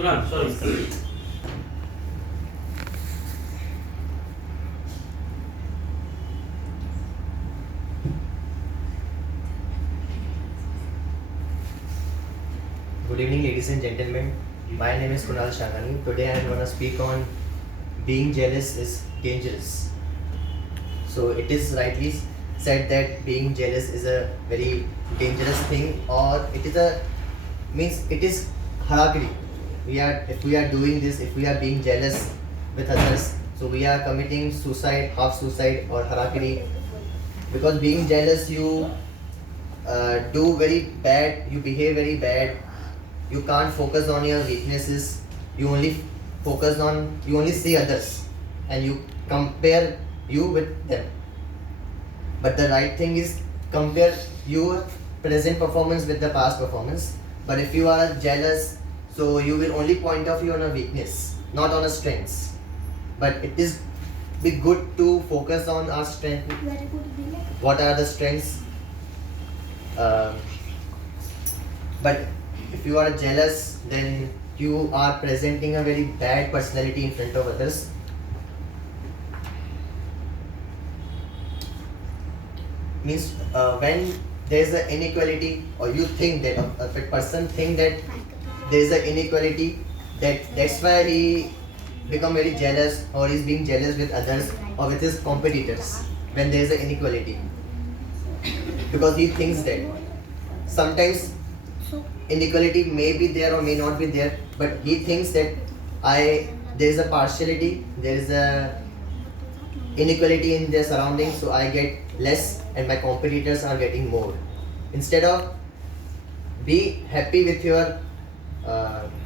Quran, sorry. Good evening, ladies and gentlemen. My name is Kunal Shangani. Today I am going to speak on being jealous is dangerous. So it is rightly said that being jealous is a very dangerous thing, or it is a means it is harakiri. If we are doing this, if we are being jealous with others, so we are committing suicide, half suicide, or harakiri. Because being jealous, you do very bad, you behave very bad, you can't focus on your weaknesses, you only you only see others and you compare you with them. But the right thing is compare your present performance with the past performance. But if you are jealous, so you will only point of view on a weakness, not on a strengths. But it is be good to focus on our strength. What are the strengths? But if you are jealous, then you are presenting a very bad personality in front of others. Means when there is an inequality, or you think that a person think that there is an inequality, that's why he become very jealous, or is being jealous with others or with his competitors when there is an inequality, because he thinks that sometimes inequality may be there or may not be there, but he thinks that there is a partiality, there is a inequality in their surroundings, so I get less and my competitors are getting more. Instead of be happy with your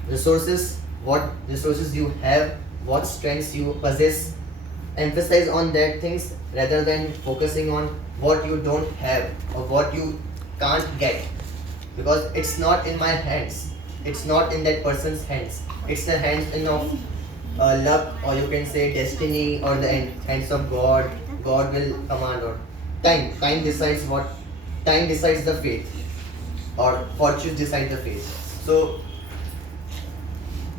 resources, what resources you have, what strengths you possess, emphasize on that things rather than focusing on what you don't have or what you can't get, because it's not in my hands, it's not in that person's hands, it's the hands of luck, or you can say destiny, or the hands of God. God will command, or time decides the fate, or fortune decides the fate. So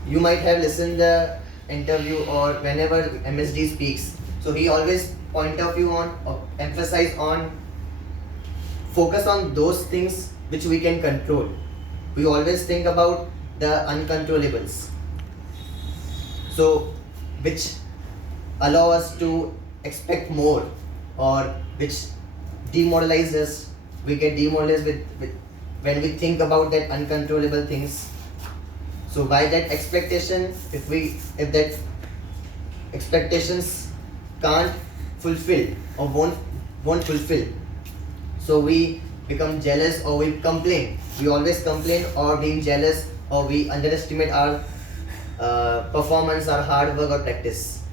you might have listened the interview, or whenever MSD speaks, so he always point of view on, or emphasize on, focus on those things which we can control. We always think about the uncontrollables, so which allow us to expect more, or which demoralize us. We get demoralized with when we think about that uncontrollable things. So by that expectation, if that expectations can't fulfill or won't fulfill, so we become jealous, or we complain. We always complain or being jealous, or we underestimate our performance, our hard work or practice,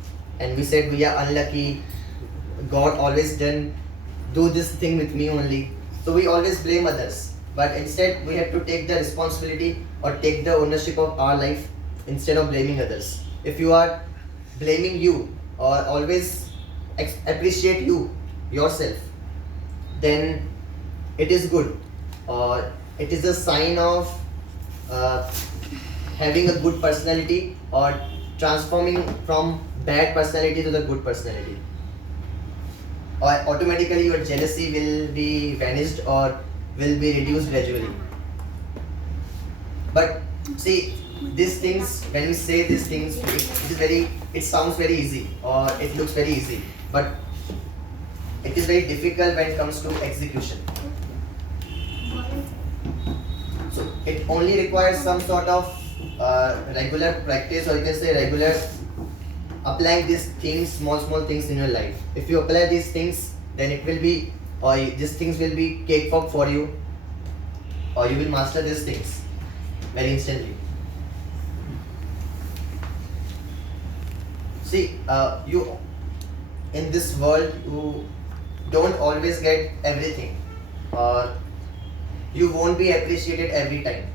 and we said we are unlucky. God always do this thing with me only. So we always blame others, but instead we have to take the responsibility or take the ownership of our life instead of blaming others. If you are blaming you, or always appreciate yourself, then it is good, or it is a sign of having a good personality, or transforming from bad personality to the good personality, or automatically your jealousy will be vanished or will be reduced gradually. But see, these things, when we say these things, it sounds very easy, or it looks very easy, but it is very difficult when it comes to execution. So it only requires some sort of regular practice, or you can say regular applying these things, small things in your life. If you apply these things, then it will be, or these things will be cakewalk for you, or you will master these things very instantly. See, you in this world, you don't always get everything, or you won't be appreciated every time.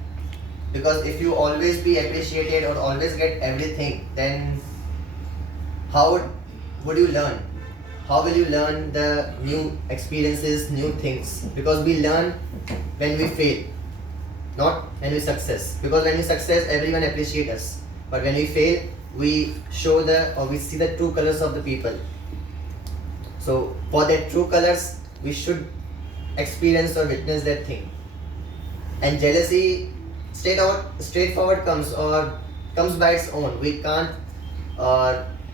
Because if you always be appreciated or always get everything, then how would you learn? How will you learn the new experiences, new things? Because we learn when we fail. not when we success. Because when we success, everyone appreciate us. But when we fail, we show we see the true colors of the people. So for that true colors, we should experience or witness that thing. And jealousy, straightforward comes by its own. We can't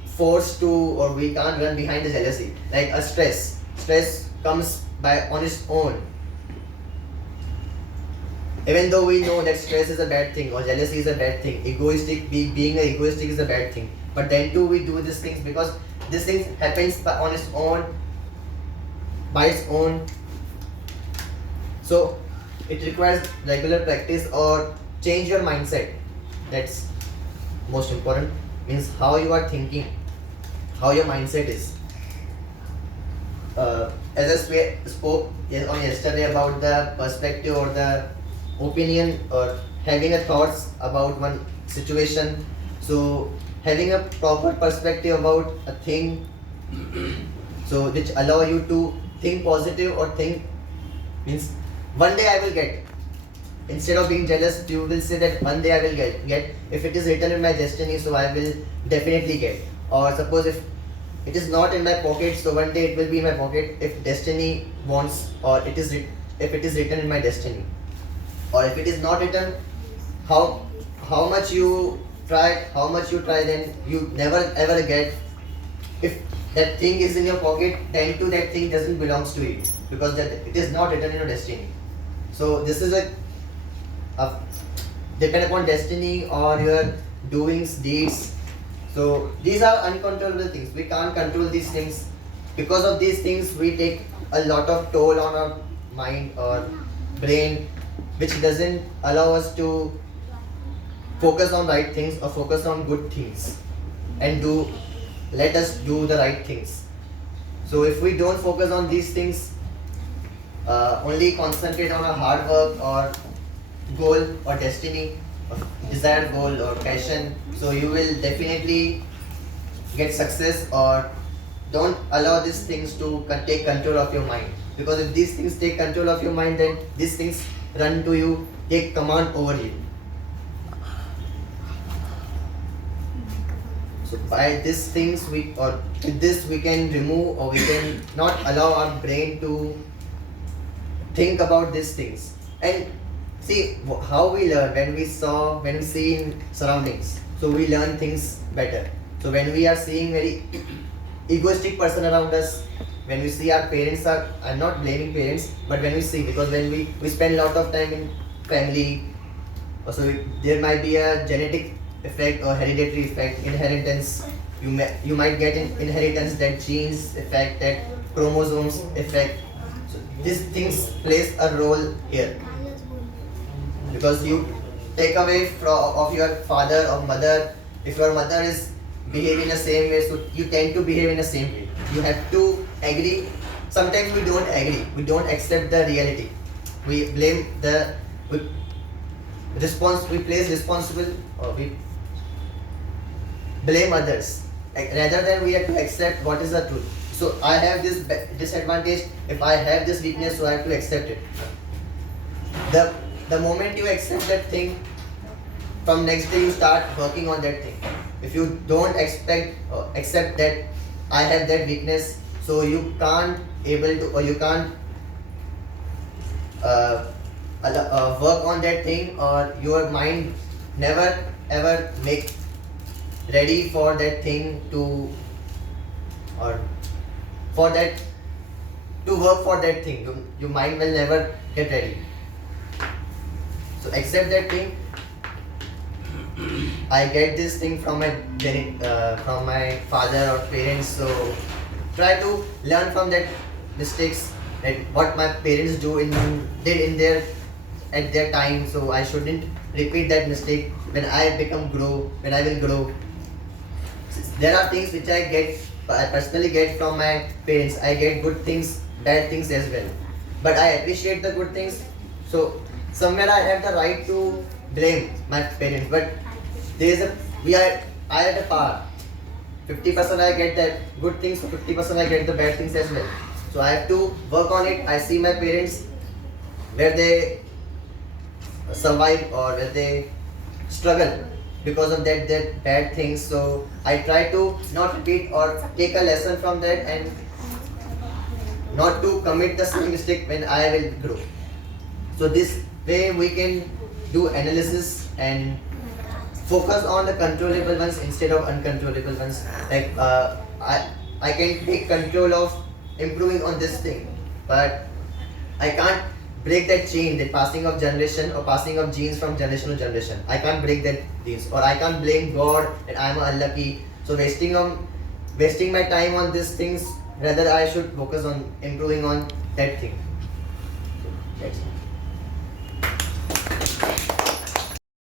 force to, or we can't run behind the jealousy. Like a stress comes by on its own. Even though we know that stress is a bad thing or jealousy is a bad thing, being egoistic is a bad thing, but then too we do these things because this thing happens on its own, by its own. So it requires regular practice or change your mindset. That's most important. Means how you are thinking, how your mindset is. As I spoke on yesterday about the perspective or the opinion or having a thoughts about one situation. So having a proper perspective about a thing, so which allow you to think positive or think, means one day I will get. Instead of being jealous, you will say that one day I will get. If it is written in my destiny, so I will definitely get. Or suppose if it is not in my pocket, so one day it will be in my pocket. If destiny wants, or if it is written in my destiny, or if it is not written, how much you try, then you never ever get. If that thing is in your pocket, then to that thing doesn't belongs to you because that it is not written in your destiny. So this is a depend upon destiny or your doings, deeds. So these are uncontrollable things. We can't control these things. Because of these things, we take a lot of toll on our mind or brain, which doesn't allow us to focus on right things or focus on good things and let us do the right things. So if we don't focus on these things, only concentrate on our hard work or goal or destiny or desired goal or passion, so you will definitely get success. Or don't allow these things to take control of your mind, because if these things take control of your mind, then these things run to you, take command over you. So by these things with this we can remove, or we can not allow our brain to think about these things. And see how we learn when we see in surroundings. So we learn things better. So when we are seeing very egoistic person around us, when we see our parents I'm not blaming parents, but when we see, because when we spend a lot of time in family, also there might be a genetic effect or hereditary effect, inheritance. You might get an inheritance, that genes effect, that chromosomes effect. So these things plays a role here, because you take away of your father or mother. If your mother is behaving in the same way, so you tend to behave in the same way. You have to agree. Sometimes we don't agree. We don't accept the reality. We blame we place responsible, or we blame others. Rather than we have to accept what is the truth. So I have this disadvantage. If I have this weakness, so I have to accept it. The moment you accept that thing, from next day you start working on that thing. If you don't accept that I have that weakness, so you can't work on that thing, or your mind never ever make ready for that thing to work for that thing. Your mind will never get ready. So accept that thing. I get this thing from my father or parents. So try to learn from that mistakes, that what my parents did at their time. So I shouldn't repeat that mistake when I will grow. There are things which I personally get from my parents. I get good things, bad things as well. But I appreciate the good things. So somewhere I have the right to blame my parents. But I had a power. 50% I get the good things, so 50% I get the bad things as well. So I have to work on it. I see my parents where they survive or where they struggle because of that bad things. So I try to not repeat or take a lesson from that and not to commit the same mistake when I will grow. So this way we can do analysis and focus on the controllable ones instead of uncontrollable ones. Like I can take control of improving on this thing, but I can't break that chain, that passing of generation or passing of genes from generation to generation. I can't break that genes, or I can't blame God that I'm unlucky. So wasting my time on these things, rather I should focus on improving on that thing. So that's it.